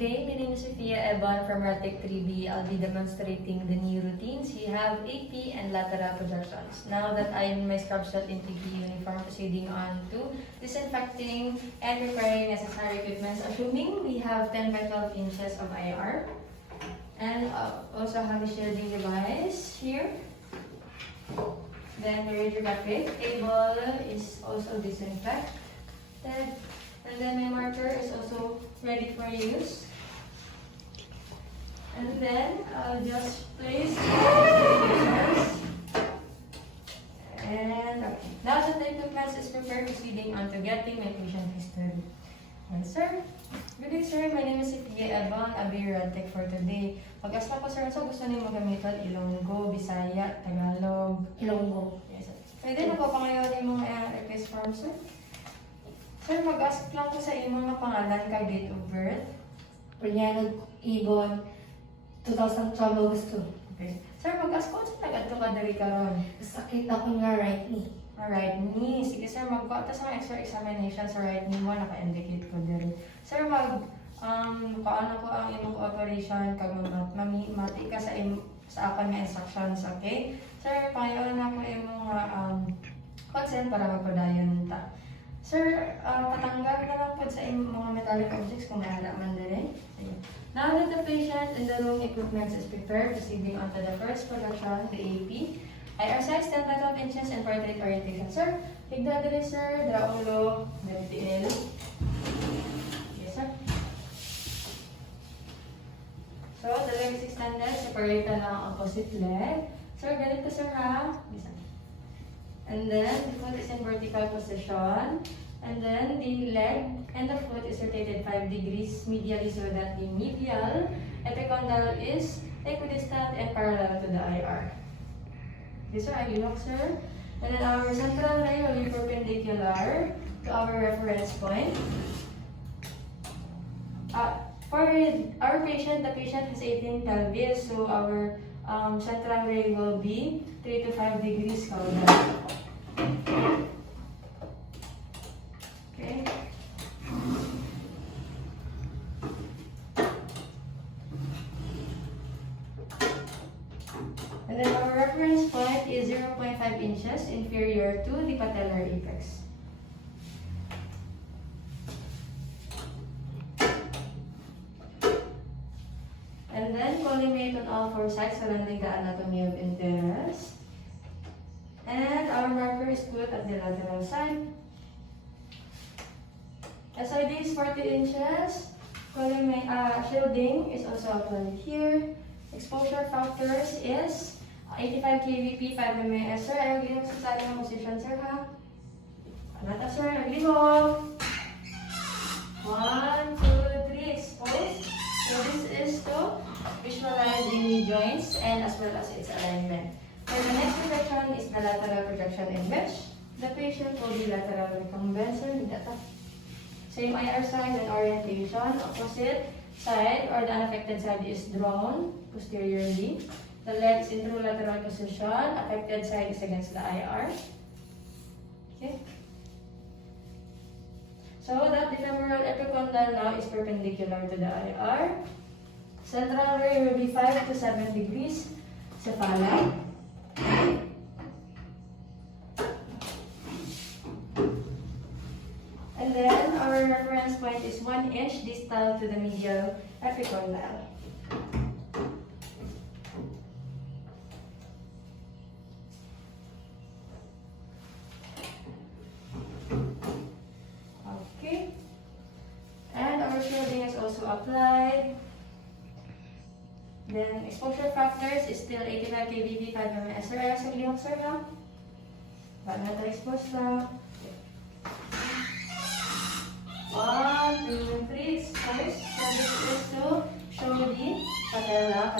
today. My name is Sophia Eban from RATEC 3B. I'll be demonstrating the new routines. We have AP and lateral projections. Now that I'm in my scrub shot in PP uniform, proceeding on to disinfecting and preparing necessary equipment, assuming we have 10 by 12 inches of IR. And also have a shielding device here. Then the radiographic table is also disinfected. And then my marker is also ready for use. And then I'll just place and okay. Now that the equipment is prepared, proceeding on to getting my patient history. And sir, good day sir, my name is Sophia Eban, I'll be your RATEC for today. Pag-asla po sir, so gusto niyo magamitan Ilonggo, Bisaya, Tagalog. Ilonggo. Yes sir. Pwede na po pa ngayon yung mga request form sir? Sir, mag-ask lang po sa inyong mga pangalan kay date of birth. Prinyano Ibon, 2012 August 2. Okay. Sir, mag-ask ko sa nag-adto ka dari karon. Sakit ako nga right knee. Alright, ni. Sige sir, magpata sa X-ray examination sa right knee mo, naka-indicate ko din. Sir, paano ko ang imong operation kag mati ka sa akin nga instructions, okay? Sir, pangayon na ko imong consent para magpadayon ta. Sir, patanggal na lang po sa mga metallic objects kung nahala man din eh. Now that the patient and the room equipment is prepared, proceeding on to the first production, the AP. IR size 10 by 12 inches and portrait orientation. Sir, higda dali sir, draong low, DTL. Yes sir. So, the leg is extended, separate na ang opposite leg. Sir, ganito sir ha. Listen. And then, the foot is in vertical position. And then, the leg and the foot is rotated 5 degrees medially so that the medial epicondyle is equidistant and parallel to the IR. These are look, sir. And then, our central ray will be perpendicular to our reference point. For our patient, the patient has 18 pelvis, so our central ray will be 3 to 5 degrees caudal. Okay. And then our reference point is 0.5 inches inferior to the patellar apex. And then collimate on all four sides surrounding the anatomy of interest. And our marker is put at the lateral side. SID is 40 inches. Shielding is also applied here. Exposure factors is 85 kVp, 5 mAs. Sir, ayaw ginag sa sali ng position, sir, ha? Anata, sir, naglibog. 1, 2, 3, expose. So this is to visualize the knee joints and as well as its alignment. So the next projection is the lateral projection in which the patient will be lateral recumbent. Same IR size and orientation. Opposite side or the unaffected side is drawn posteriorly. The leg is in true lateral position. Affected side is against the IR. Okay. So that the femoral epicondyle now is perpendicular to the IR. Central ray will be 5 to 7 degrees cephalic. And then our reference point is 1 inch distal to the medial epicondyle. Okay. And our shielding is also applied. Then exposure factors is still 85 kVp, 5 mAs. Sir, ayaw sa glihok, sir, ha? Ba't natin expose lang? 1, 2, 3, expose. So this is to show the patella,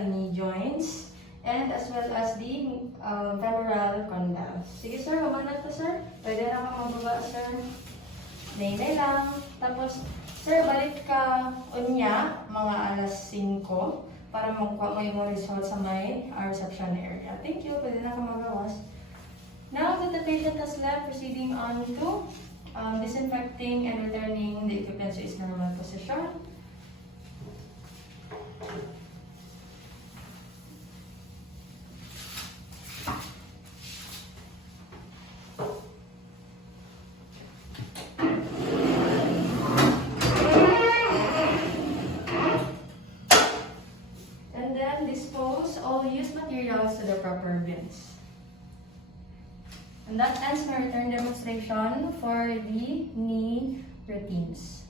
the knee joints, and as well as the femoral condyle. Sige sir, baba na to sir. Pwede na ka mababa sir. Nay lang. Tapos, sir, balik ka unya mga alas 5 para makuha mo yung result sa may reception area. Thank you. Pwede na ka magawas. Now that the patient has left, proceeding on to Disinfecting and returning the equipment to its normal position. And then dispose all used materials to the proper bins. And that ends my return demonstration for the knee routines.